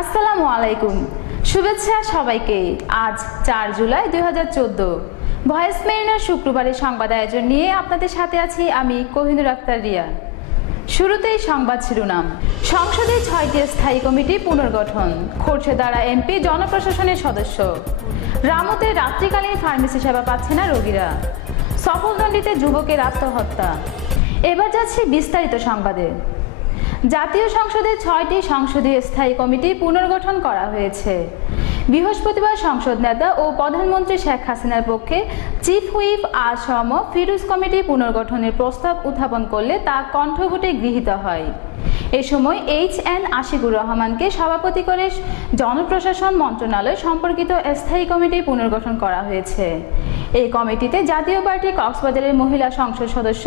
আসসালামু আলাইকুম, শুভেচ্ছা সবাইকে। আজ 4 জুলাই 2014 ভয়েস মেরিনার শুক্রবারের সংবাদ আয়োজন নিয়ে আপনাদের সাথে আছি আমি কোহিনুর আক্তার রিয়া। শুরুতেই সংবাদ শিরোনাম। সংসদে 6টি স্থায়ী কমিটি পুনর্গঠন, খোরশেদারা এমপি জনপ্রশাসনের সদস্য। রামুতে রাত্রিকালীন ফার্মেসি সেবা পাচ্ছে না রোগীরা। সফলদণ্ডিতে যুবকের আত্মহত্যা। এবার যাচ্ছি বিস্তারিত সংবাদে। জাতীয় সংসদে 6টি সংসদীয় স্থায়ী কমিটি পুনর্গঠন করা হয়েছে। বৃহস্পতিবার সংসদ নেতা ও প্রধানমন্ত্রী শেখ হাসিনার পক্ষে chief whip Assam Firoz committee পুনর্গঠনের প্রস্তাব উত্থাপন করলে তা কণ্ঠভোটে গৃহীত হয়। এ সময় এইচ.এন. আশিকুর রহমানকে সভাপতি করে জনপ্রশাসন মন্ত্রণালয় সম্পর্কিত স্থায়ী কমিটি পুনর্গঠন করা হয়েছে। এই কমিটিতে জাতীয় পার্টি কক্সবাজারের মহিলা সংসদ সদস্য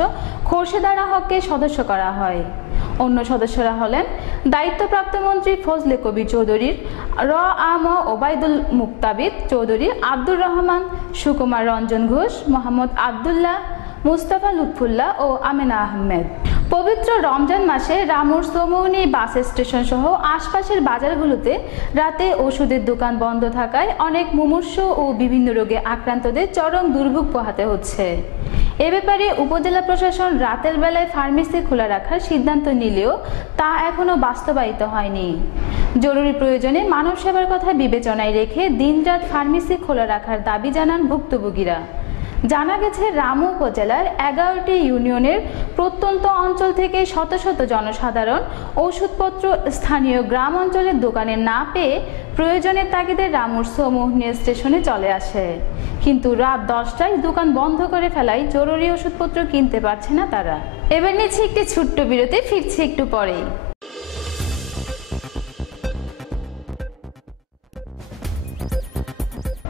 খোরশেদারা হককে সদস্য করা হয়। অন্য সদস্যরা হলেন দায়িত্বপ্রাপ্ত মন্ত্রী ফজলে কবির চৌধুরী, র.আ.ম. ওবায়দুল মুক্তাবিদ চৌধুরী, আব্দুর রহমান, সুকুমার রঞ্জন ঘোষ, মোহাম্মদ আবদুল্লাহ, মুস্তাফা লুৎফুল্লাহ ও আমেনা আহমেদ। পবিত্র রমজান মাসে রামুর চৌমুহনী বাস স্টেশন সহ আশপাশের বাজারগুলোতে রাতে ওষুধের দোকান বন্ধ থাকায় অনেক মুমূর্ষু ও বিভিন্ন রোগে আক্রান্তদের চরম দুর্ভোগ পোহাতে হচ্ছে। এ ব্যাপারে উপজেলা প্রশাসন রাতের বেলায় ফার্মেসি খোলা রাখার সিদ্ধান্ত নিলেও তা এখনো বাস্তবায়িত হয়নি। জরুরি প্রয়োজনে মানব সেবার কথা বিবেচনায় রেখে দিনরাত ফার্মেসি খোলা রাখার দাবি জানান ভুক্তভোগীরা। জানা গেছে রামু উপজেলার 11টি ইউনিয়নের প্রত্যন্ত অঞ্চল থেকে শত শত জনসাধারণ ওষুধপত্র স্থানীয় গ্রাম অঞ্চলের দোকানে না পেয়ে প্রয়োজনের তাগিদে রামুর চৌমুহনী স্টেশনে চলে আসে। কিন্তু রাত 10টায় দোকান বন্ধ করে ফেলায় জরুরি ওষুধপত্র কিনতে পারছে না তারা। এবার নিচ্ছি একটি ছোট্ট বিরতি, ফিরছি একটু পরেই।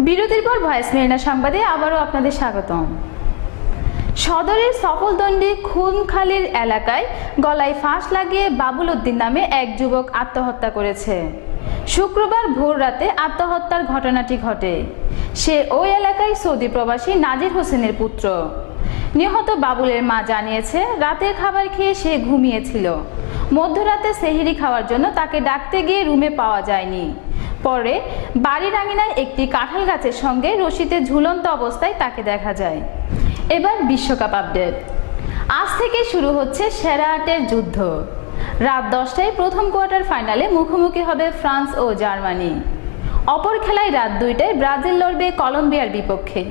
বিরতির পর ভয়েস মেরিনা সংবাদে আবারও আপনাদের স্বাগতম। সদরের সফলদণ্ডী খুনখালীর এলাকায় গলায় ফাঁস লাগিয়ে বাবুল উদ্দিন নামে এক যুবক আত্মহত্যা করেছে। শুক্রবার ভোর রাতে আত্মহত্যার ঘটনাটি ঘটে। সে ওই এলাকায় সৌদি প্রবাসী নাজির হোসেনের পুত্র। নিহত বাবুলের মা জানিয়েছে, রাতের খাবার খেয়ে সে ঘুমিয়েছিল। মধ্যরাতে সেহরি খাওয়ার জন্য তাকে ডাকতে গিয়ে রুমে পাওয়া যায়নি। পরে বাড়ির আঙিনায় একটি কাঁঠাল গাছের সঙ্গে রশিতে ঝুলন্ত অবস্থায় তাকে দেখা যায়। এবার বিশ্বকাপ আপডেট। আজ থেকে শুরু হচ্ছে সেরা 8-এর যুদ্ধ। রাত 10টায় প্রথম কোয়ার্টার ফাইনালে মুখোমুখি হবে ফ্রান্স ও জার্মানি। অপর খেলায় রাত 2টায় ব্রাজিল লড়বে কলম্বিয়ার বিপক্ষে।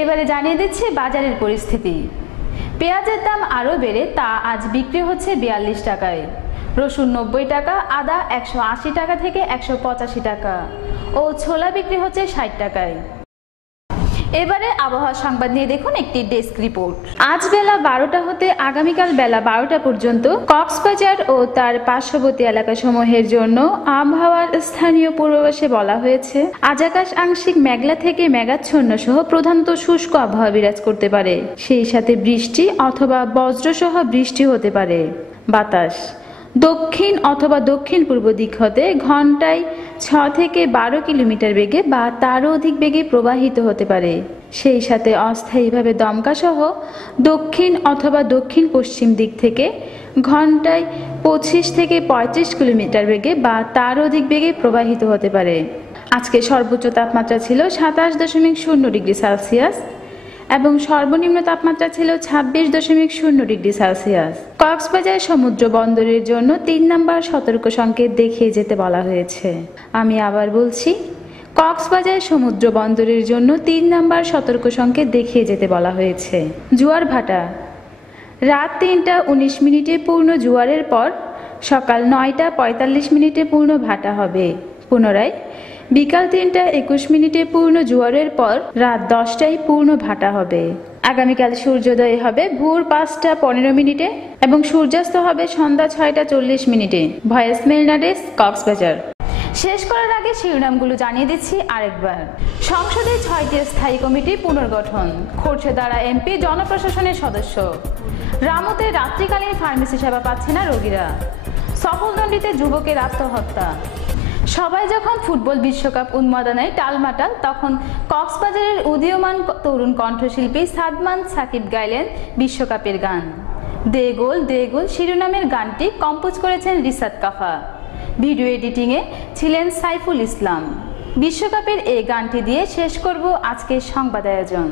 এবারে জানিয়ে দিচ্ছে বাজারের পরিস্থিতি। পেঁয়াজের দাম আরও বেড়ে তা আজ বিক্রি হচ্ছে 42 টাকায়। রসুন 90 টাকা, আদা 180 টাকা থেকে 185 টাকা ও ছোলা বিক্রি হচ্ছে 60 টাকায়। এবারে আবহাওয়া সংবাদ নিয়ে দেখুন একটি ডেস্ক রিপোর্ট। আজ বেলা 12টা হতে আগামীকাল বেলা 12টা পর্যন্ত কক্সবাজার ও তার পার্শ্ববর্তী এলাকাসমূহের জন্য আবহাওয়ার স্থানীয় পূর্বাভাসে বলা হয়েছে, আজ আকাশ আংশিক মেঘলা থেকে মেঘাচ্ছন্ন সহ প্রধানত শুষ্ক আবহাওয়া বিরাজ করতে পারে। সেই সাথে বৃষ্টি অথবা বজ্রসহ বৃষ্টি হতে পারে। বাতাস দক্ষিণ অথবা দক্ষিণ পূর্ব দিক হতে ঘন্টায় 6 থেকে 12 কিলোমিটার বেগে বা তারও অধিক বেগে প্রবাহিত হতে পারে। সেই সাথে অস্থায়ীভাবে দমকা সহ দক্ষিণ অথবা দক্ষিণ পশ্চিম দিক থেকে ঘন্টায় 25 থেকে 35 কিলোমিটার বেগে বা তার অধিক বেগে প্রবাহিত হতে পারে। আজকে সর্বোচ্চ তাপমাত্রা ছিল 27.0 ডিগ্রি সেলসিয়াস এবং সর্বনিম্ন তাপমাত্রা ছিল 26.0 ডিগ্রি সেলসিয়াস। কক্সবাজার সমুদ্র বন্দরের জন্য 3 নম্বর সতর্ক সংকেত দেখিয়ে যেতে বলা হয়েছে। আমি আবার বলছি, কক্সবাজার সমুদ্র বন্দরের জন্য 3 নম্বর সতর্ক সংকেত দেখিয়ে যেতে বলা হয়েছে। জোয়ার ভাটা রাত 3টা 19 মিনিটে পূর্ণ জোয়ারের পর সকাল 9টা 45 মিনিটে পূর্ণ ভাটা হবে। পুনরায় বিকাল 3টা 21 মিনিটে পূর্ণ জোয়ারের পর রাত 10টায় পূর্ণ ভাটা হবে। আগামীকাল সূর্যোদয় হবে ভোর 5টা 15 মিনিটে এবং সূর্যাস্ত হবে সন্ধ্যা 6টা 40 মিনিটে। Voice Marina desk, Cox's Bazar. শেষ করার আগে শিরোনামগুলো জানিয়ে দিচ্ছি আরেকবার। সংসদে 6টি স্থায়ী কমিটি পুনর্গঠন, খোরশেদারা এমপি জনপ্রশাসনের সদস্য। রামুতে রাত্রিকালীন ফার্মেসি সেবা পাচ্ছে না রোগীরা। সফলদণ্ডিতে যুবকের আত্মহত্যা। সবাই যখন ফুটবল বিশ্বকাপ উন্মাদনায় টালমাটাল, তখন কক্সবাজারের উদীয়মান তরুণ কণ্ঠশিল্পী সাদমান সাকিব গাইলেন বিশ্বকাপের গান। দে গোল দে গোল শিরোনামের গানটি কম্পোজ করেছেন রিসাত কাফা। ভিডিও এডিটিংয়ে ছিলেন সাইফুল ইসলাম। বিশ্বকাপের এই গানটি দিয়ে শেষ করব আজকের সংবাদ আয়োজন।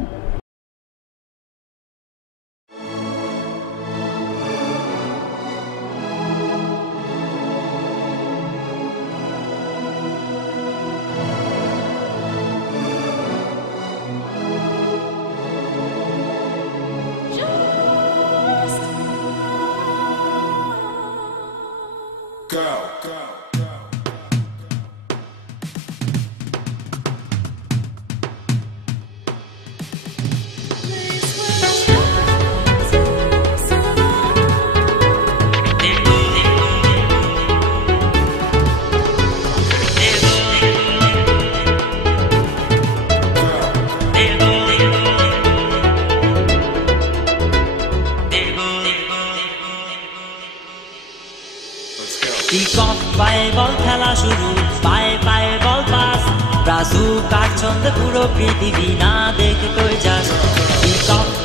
পায়ে বল খেলা শুরু, পায়ে পায়ে বল পাস, ব্রাজু কার ছন্দে পুরো পৃথিবী না দেখে কই যাস।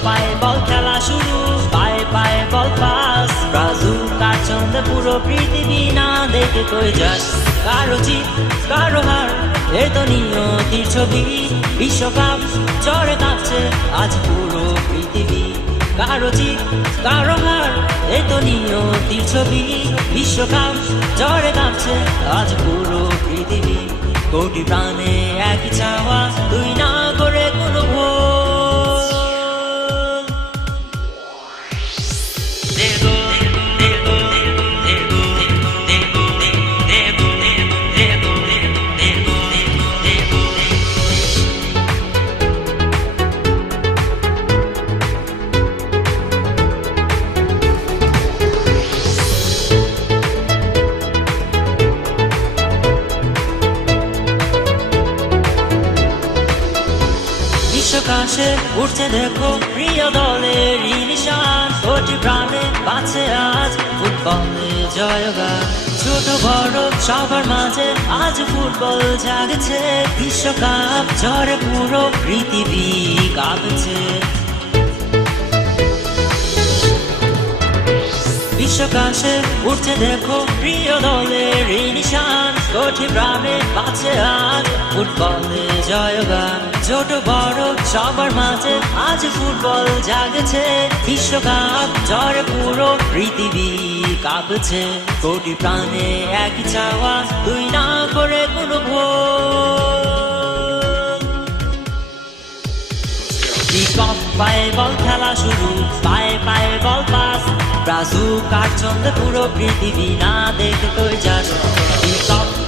পায়ে বল খেলা শুরু, পায়ে পায়ে বল পাস, ব্রাজু কার ছন্দে পুরো পৃথিবী না দেখে কই যাস। কারো জিত কারো হার এ তো নিয়তির ছবি, বিশ্বকাপ জ্বরে কাঁপছে আজ পুরো পৃথিবী। কারো জিত কারো হার এ তো নিয়তির ছবি, বিশ্বকাপ জ্বরে কাঁপছে আজ পুরো পৃথিবী। কোটি প্রাণে একই চাওয়া, তুই না করে কোনো ভুল। বিশ্বকাশে উঠছে দেখো প্রিয় দলের নিশান, কোটি প্রাণে বাঁচে আজ ফুটবলে জয়গান। ছোট বড় সবার মাঝে আজ ফুটবল জাগছে, বিশ্বকাপ ঝড়ে পুরো পৃথিবী কাঁপছে। বিশ্বকাশে উঠছে দেখো প্রিয় দলের নিশান, কোটি প্রাণে বাঁচে আজ ফুটবলে জয়গান। ছোট বড় সবার মাঝে আজ ফুটবল জাগছে, বিশ্বকাপ ঝড়ে পুরো পৃথিবী কাঁপছে। কোটি প্রাণে একই চাওয়া, তুই না করে কোনো ভুল। পায়ে বল খেলা শুরু, পায়ে পায়ে বল পাস, ব্রাজু কার ছন্দে পুরো পৃথিবী না দেখে কই যাস।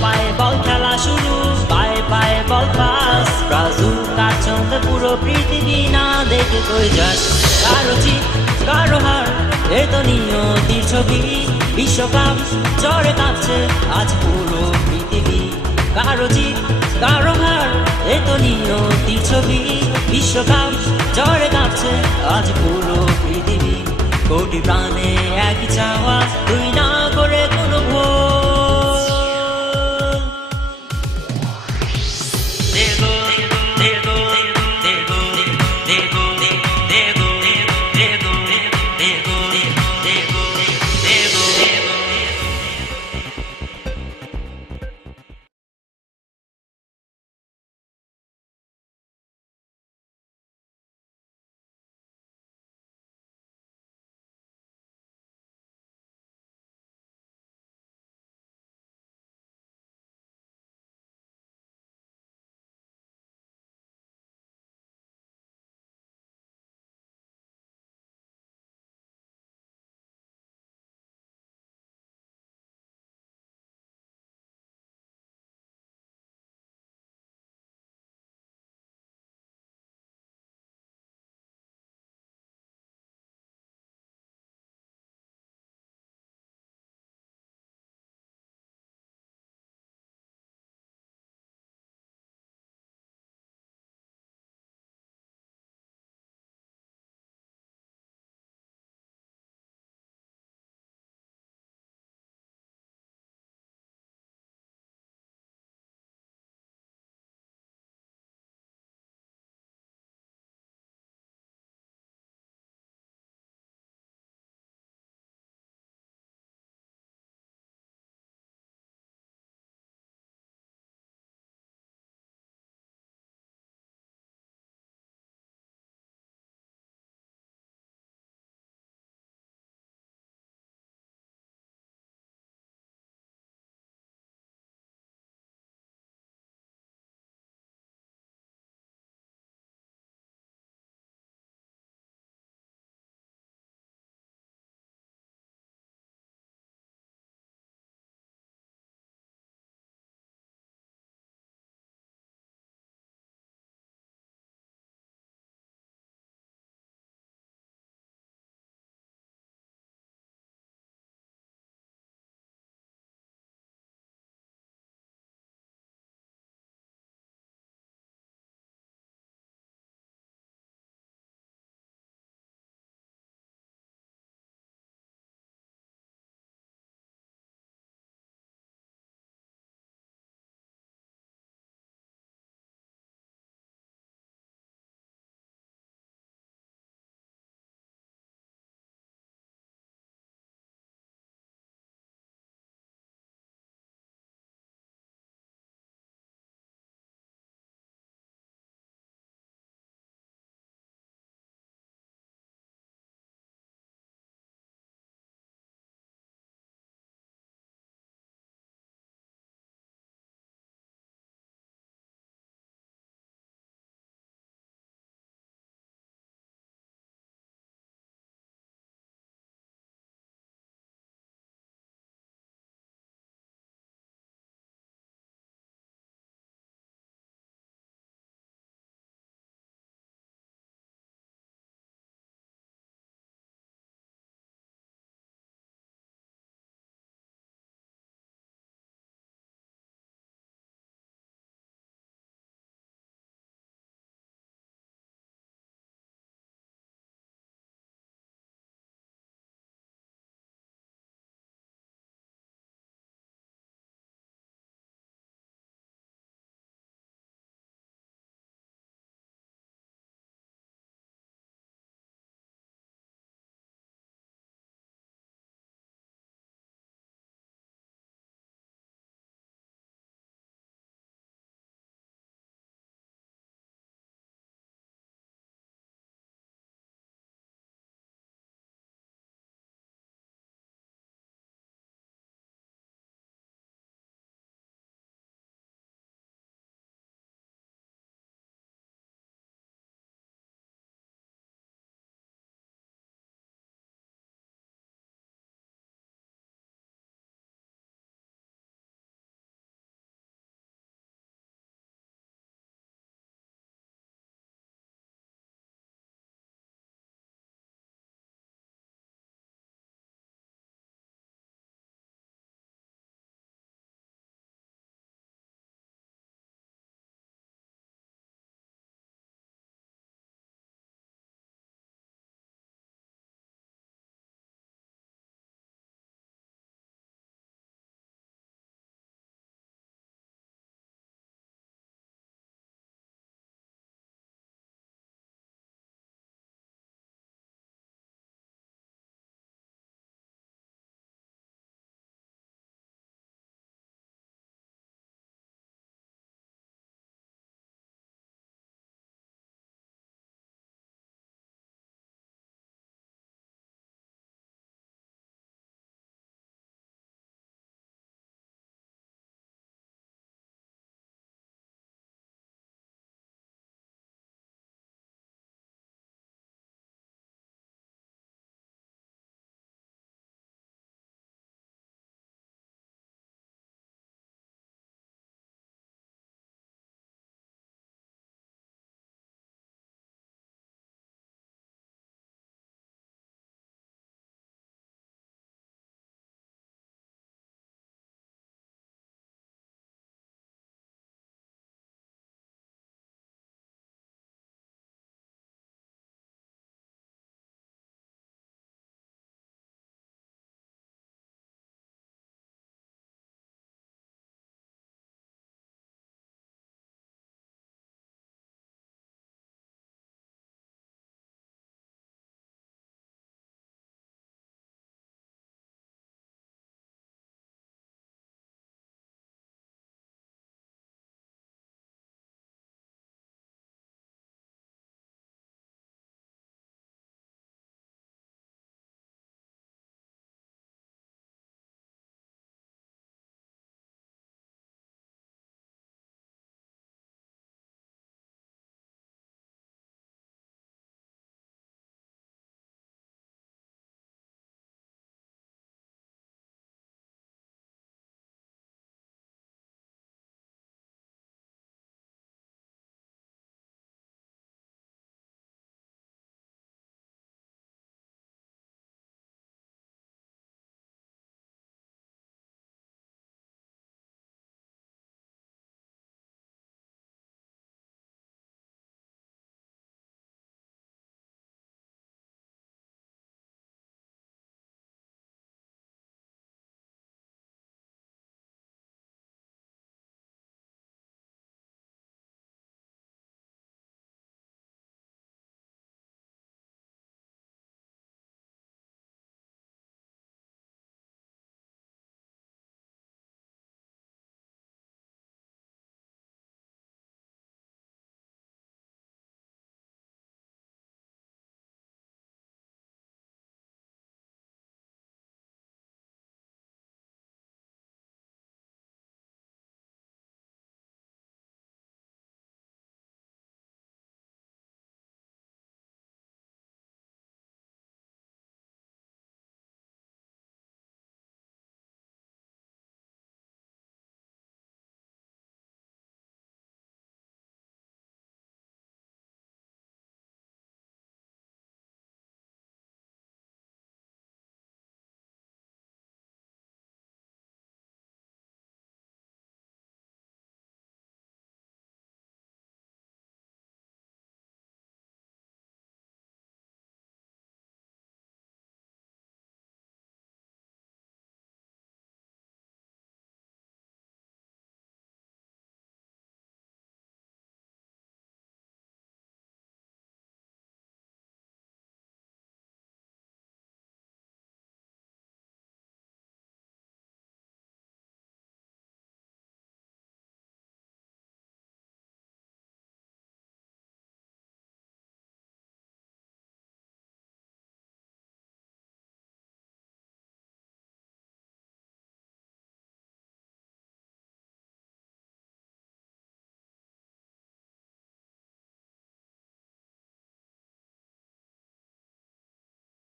পায়ে বল খেলা শুরু, পায়ে পায়ে বল পাস, ব্রাজু কার ছন্দে পুরো পৃথিবী না দেখে কই যাস। কারো জিত কারো হার এ তো নিয়তির ছবি, বিশ্বকাপ জ্বরে কাঁপছে আজ পুরো পৃথিবী। কারো জিত কারো হার এ তো নিয়তির ছবি, বিশ্বকাপ জ্বরে কাঁপছে আজ পুরো পৃথিবী। কোটি প্রাণে একই চাওয়া, তুই